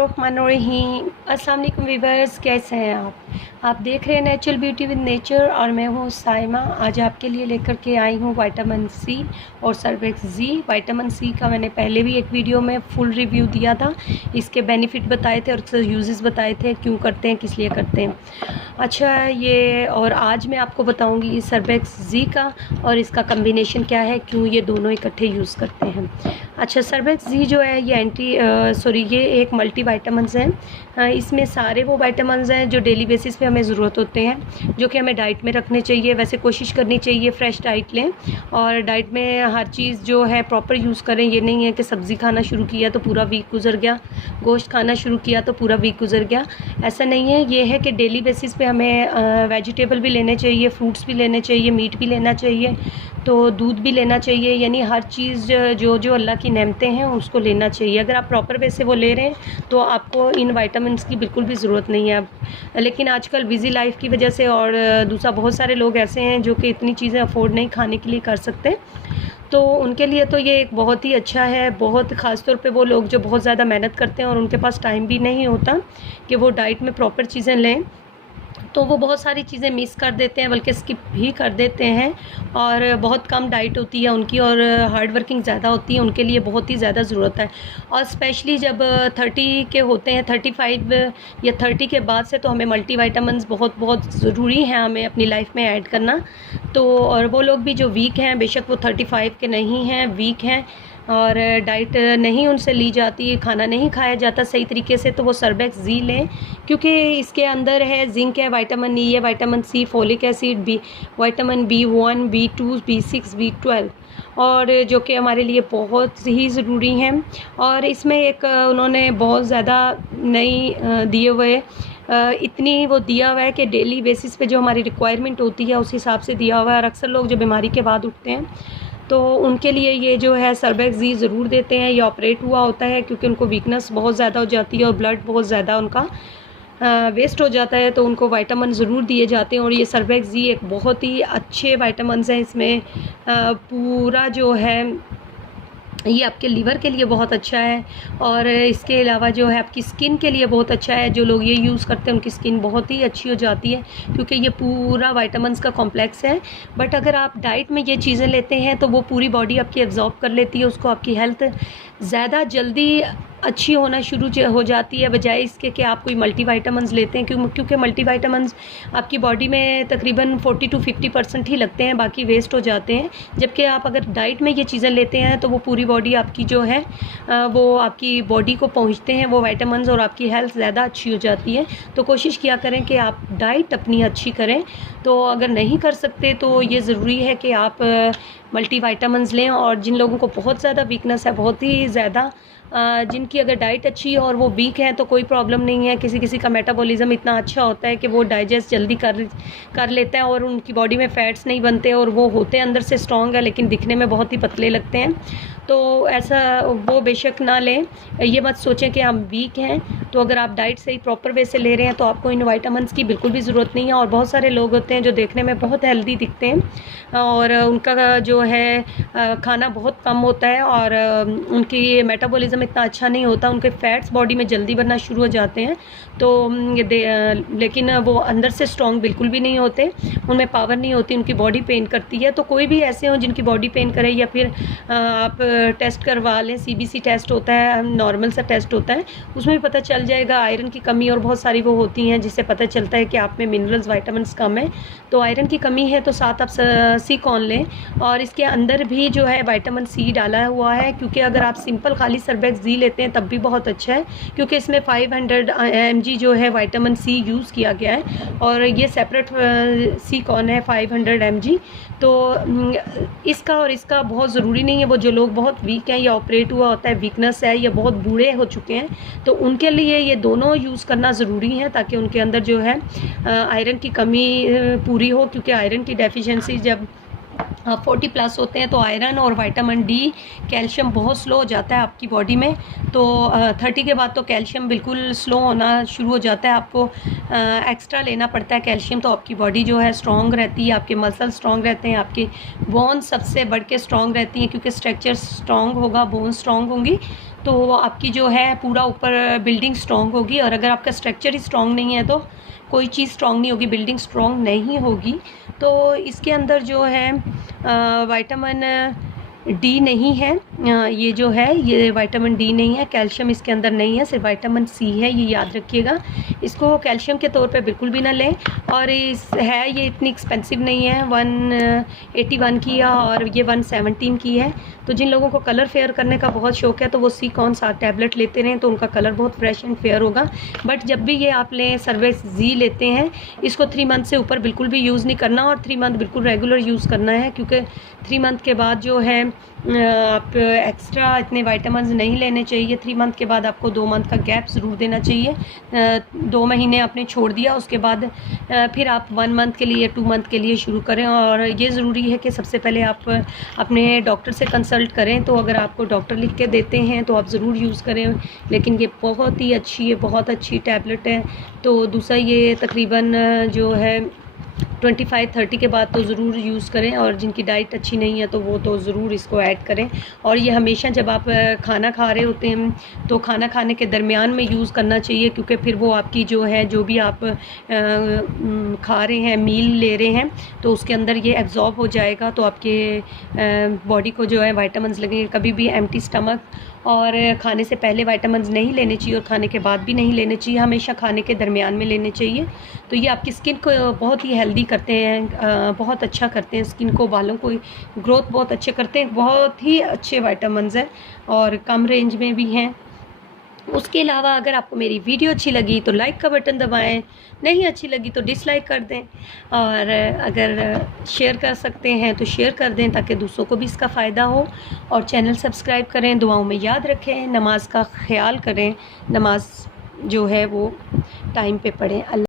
बिस्मिल्लाहिर्रहमानिर्रहीम। अस्सलाम वालेकुम वीवर्स, कैसे हैं आप देख रहे हैं नेचुरल ब्यूटी विद नेचर और मैं हूँ साइमा। आज आपके लिए लेकर के आई हूँ विटामिन सी और सर्वेक्स जी। विटामिन सी का मैंने पहले भी एक वीडियो में फुल रिव्यू दिया था, इसके बेनिफिट बताए थे और इसके यूजेस बताए थे, क्यों करते हैं, किस लिए करते हैं। अच्छा, ये और आज मैं आपको बताऊँगी सर्वेक्स जी का और इसका कम्बिनेशन क्या है, क्यों ये दोनों इकट्ठे यूज़ करते हैं। अच्छा, सर्वेक्स जी जो है ये एक मल्टी वाइटामिन्स हैं। इसमें सारे वो वाइटामिन्स हैं जो डेली बेसिस पे हमें ज़रूरत होते हैं, जो कि हमें डाइट में रखने चाहिए। वैसे कोशिश करनी चाहिए फ्रेश डाइट लें और डाइट में हर चीज़ जो है प्रॉपर यूज़ करें। ये नहीं है कि सब्ज़ी खाना शुरू किया तो पूरा वीक गुजर गया, गोश्त खाना शुरू किया तो पूरा वीक गुजर गया, ऐसा नहीं है। ये है कि डेली बेसिस पे हमें वेजिटेबल भी लेने चाहिए, फ्रूट्स भी लेने चाहिए, मीट भी लेना चाहिए, तो दूध भी लेना चाहिए। यानी हर चीज़ जो जो अल्लाह की नेमतें हैं उसको लेना चाहिए। अगर आप प्रॉपर वे से वो ले रहे हैं तो आपको इन विटामिन्स की बिल्कुल भी ज़रूरत नहीं है अब। लेकिन आजकल बिज़ी लाइफ की वजह से और दूसरा बहुत सारे लोग ऐसे हैं जो कि इतनी चीज़ें अफोर्ड नहीं खाने के लिए कर सकते, तो उनके लिए तो ये एक बहुत ही अच्छा है। बहुत ख़ास तौर पे वो लोग जो बहुत ज़्यादा मेहनत करते हैं और उनके पास टाइम भी नहीं होता कि वो डाइट में प्रॉपर चीज़ें लें, तो वो बहुत सारी चीज़ें मिस कर देते हैं, बल्कि स्किप भी कर देते हैं। और बहुत कम डाइट होती है उनकी और हार्ड वर्किंग ज़्यादा होती है, उनके लिए बहुत ही ज़्यादा ज़रूरत है। और स्पेशली जब 30 के होते हैं, 35 या 30 के बाद से तो हमें मल्टी वाइटामिन्स बहुत बहुत ज़रूरी हैं हमें अपनी लाइफ में ऐड करना। तो और वो लोग भी जो वीक हैं, बेशक वो 35 के नहीं हैं, वीक हैं और डाइट नहीं उनसे ली जाती, खाना नहीं खाया जाता सही तरीके से, तो वो सर्वेक्स जी लें, क्योंकि इसके अंदर है जिंक है, विटामिन ई है, vitamin C, folic acid, vitamin B1, B2, B6, B12 और जो कि हमारे लिए बहुत ही ज़रूरी हैं। और इसमें एक उन्होंने बहुत ज़्यादा नई दिए हुए इतनी वो दिया हुआ है कि डेली बेसिस पे जो हमारी रिक्वायरमेंट होती है उस हिसाब से दिया हुआ है। और अक्सर लोग जो बीमारी के बाद उठते हैं तो उनके लिए ये जो है सर्वेक्स जी ज़रूर देते हैं। ये ऑपरेट हुआ होता है क्योंकि उनको वीकनेस बहुत ज़्यादा हो जाती है और ब्लड बहुत ज़्यादा उनका वेस्ट हो जाता है, तो उनको विटामिन ज़रूर दिए जाते हैं। और ये सर्वेक्स जी एक बहुत ही अच्छे विटामिन्स हैं। इसमें पूरा जो है ये आपके लीवर के लिए बहुत अच्छा है और इसके अलावा जो है आपकी स्किन के लिए बहुत अच्छा है। जो लोग ये यूज़ करते हैं उनकी स्किन बहुत ही अच्छी हो जाती है क्योंकि ये पूरा विटामिन्स का कॉम्प्लेक्स है। बट अगर आप डाइट में ये चीज़ें लेते हैं तो वो पूरी बॉडी आपकी एब्जॉर्ब कर लेती है, उसको आपकी हेल्थ ज़्यादा जल्दी अच्छी होना शुरू हो जाती है, बजाय इसके कि आप कोई मल्टी वाइटामिन्स लेते हैं। क्योंकि मल्टी वाइटामिन्स आपकी बॉडी में तकरीबन 40 to 50% ही लगते हैं, बाकी वेस्ट हो जाते हैं। जबकि आप अगर डाइट में ये चीज़ें लेते हैं तो वो पूरी बॉडी आपकी जो है वो आपकी बॉडी को पहुंचते हैं वो विटामिन्स और आपकी हेल्थ ज़्यादा अच्छी हो जाती है। तो कोशिश किया करें कि आप डाइट अपनी अच्छी करें। तो अगर नहीं कर सकते तो ये ज़रूरी है कि आप मल्टी वाइटामिन्स लें। और जिन लोगों को बहुत ज़्यादा वीकनेस है, बहुत ही ज़्यादा जिनकी अगर डाइट अच्छी है और वो वीक है तो कोई प्रॉब्लम नहीं है। किसी किसी का मेटाबॉलिज्म इतना अच्छा होता है कि वो डाइजेस्ट जल्दी कर लेता है और उनकी बॉडी में फ़ैट्स नहीं बनते और वो होते अंदर से स्ट्रॉन्ग है लेकिन दिखने में बहुत ही पतले लगते हैं। तो ऐसा वो बेशक ना लें। ये मत सोचें कि हम वीक हैं, तो अगर आप डाइट सही प्रॉपर वे से ले रहे हैं तो आपको इन विटामिन्स की बिल्कुल भी ज़रूरत नहीं है। और बहुत सारे लोग होते हैं जो देखने में बहुत हेल्दी दिखते हैं और उनका जो है खाना बहुत कम होता है और उनकी मेटाबॉलिज्म इतना अच्छा नहीं होता, उनके फैट्स बॉडी में जल्दी बनना शुरू हो जाते हैं। तो लेकिन वो अंदर से स्ट्रॉन्ग बिल्कुल भी नहीं होते, उनमें पावर नहीं होती, उनकी बॉडी पेन करती है। तो कोई भी ऐसे हो जिनकी बॉडी पेन करे या फिर आप टेस्ट करवा लें, CBC टेस्ट होता है, नॉर्मल सा टेस्ट होता है, उसमें भी पता चल जाएगा आयरन की कमी और बहुत सारी वो होती हैं जिससे पता चलता है कि आप में मिनरल्स विटामिन्स कम है। तो आयरन की कमी है तो साथ आप सी कॉर्न लें और इसके अंदर भी जो है विटामिन सी डाला हुआ है। क्योंकि अगर आप सिंपल खाली सर्वेक्स जी लेते हैं तब भी बहुत अच्छा है क्योंकि इसमें 500 mg जो है विटामिन सी यूज़ किया गया है और ये सेपरेट सी कॉर्न है 500 mg। तो इसका और इसका बहुत ज़रूरी नहीं है। वो जो लोग बहुत वीक हैं या ऑपरेट हुआ होता है, वीकनेस है या बहुत बूढ़े हो चुके हैं, तो उनके लिए ये दोनों यूज़ करना ज़रूरी है ताकि उनके अंदर जो है आयरन की कमी पूरी हो। क्योंकि आयरन की डेफिशिएंसी जब 40+ होते हैं तो आयरन और विटामिन डी, कैल्शियम बहुत स्लो हो जाता है आपकी बॉडी में। तो 30 के बाद तो कैल्शियम बिल्कुल स्लो होना शुरू हो जाता है, आपको एक्स्ट्रा लेना पड़ता है कैल्शियम। तो आपकी बॉडी जो है स्ट्रॉन्ग रहती है, आपके मसल स्ट्रॉन्ग रहते हैं, आपकी बोन सबसे बढ़ के स्ट्रॉन्ग रहती हैं क्योंकि स्ट्रक्चर स्ट्रॉन्ग होगा, बोन स्ट्रॉन्ग होंगी तो आपकी जो है पूरा ऊपर बिल्डिंग स्ट्रॉन्ग होगी। और अगर आपका स्ट्रक्चर ही स्ट्रॉन्ग नहीं है तो कोई चीज़ स्ट्रॉन्ग नहीं होगी, बिल्डिंग स्ट्रॉन्ग नहीं होगी। तो इसके अंदर जो है विटामिन डी नहीं है, ये जो है ये विटामिन डी नहीं है, कैल्शियम इसके अंदर नहीं है, सिर्फ विटामिन सी है, ये याद रखिएगा। इसको कैल्शियम के तौर पे बिल्कुल भी ना लें। और ये इतनी एक्सपेंसिव नहीं है, 181 की है और ये 117 की है। तो जिन लोगों को कलर फेयर करने का बहुत शौक है तो वो सी कौन सा टैबलेट लेते रहें तो उनका कलर बहुत फ्रेश एंड फेयर होगा। बट जब भी ये आप लें सर्वेक्स जी लेते हैं, इसको 3 मंथ से ऊपर बिल्कुल भी यूज़ नहीं करना और 3 मंथ बिल्कुल रेगुलर यूज़ करना है, क्योंकि 3 मंथ के बाद जो है आप एक्स्ट्रा इतने विटामिन्स नहीं लेने चाहिए। 3 मंथ के बाद आपको 2 मंथ का गैप ज़रूर देना चाहिए। 2 महीने आपने छोड़ दिया, उसके बाद फिर आप 1 मंथ के लिए 2 मंथ के लिए शुरू करें। और ये ज़रूरी है कि सबसे पहले आप अपने डॉक्टर से कंसल्ट करें। तो अगर आपको डॉक्टर लिख के देते हैं तो आप ज़रूर यूज़ करें, लेकिन ये बहुत ही अच्छी है, बहुत अच्छी टैबलेट है। तो दूसरा ये तकरीबन जो है 25-30 के बाद तो ज़रूर यूज़ करें, और जिनकी डाइट अच्छी नहीं है तो वो तो ज़रूर इसको ऐड करें। और ये हमेशा जब आप खाना खा रहे होते हैं तो खाना खाने के दरमियान में यूज़ करना चाहिए, क्योंकि फिर वो आपकी जो है जो भी आप खा रहे हैं, मील ले रहे हैं, तो उसके अंदर ये एब्जॉर्ब हो जाएगा, तो आपके बॉडी को जो है विटामिन्स लगेंगे। कभी भी एम्प्टी स्टमक और खाने से पहले विटामिन्स नहीं लेने चाहिए और खाने के बाद भी नहीं लेने चाहिए, हमेशा खाने के दरमियान में लेने चाहिए। तो ये आपकी स्किन को बहुत ही हेल्दी करते हैं, बहुत अच्छा करते हैं स्किन को, बालों को ग्रोथ बहुत अच्छे करते हैं। बहुत ही अच्छे विटामिन्स हैं और कम रेंज में भी हैं। उसके अलावा अगर आपको मेरी वीडियो अच्छी लगी तो लाइक का बटन दबाएं, नहीं अच्छी लगी तो डिसलाइक कर दें, और अगर शेयर कर सकते हैं तो शेयर कर दें ताकि दूसरों को भी इसका फ़ायदा हो। और चैनल सब्सक्राइब करें, दुआओं में याद रखें, नमाज का ख्याल करें, नमाज जो है वो टाइम पे पढ़ें। अल्लाह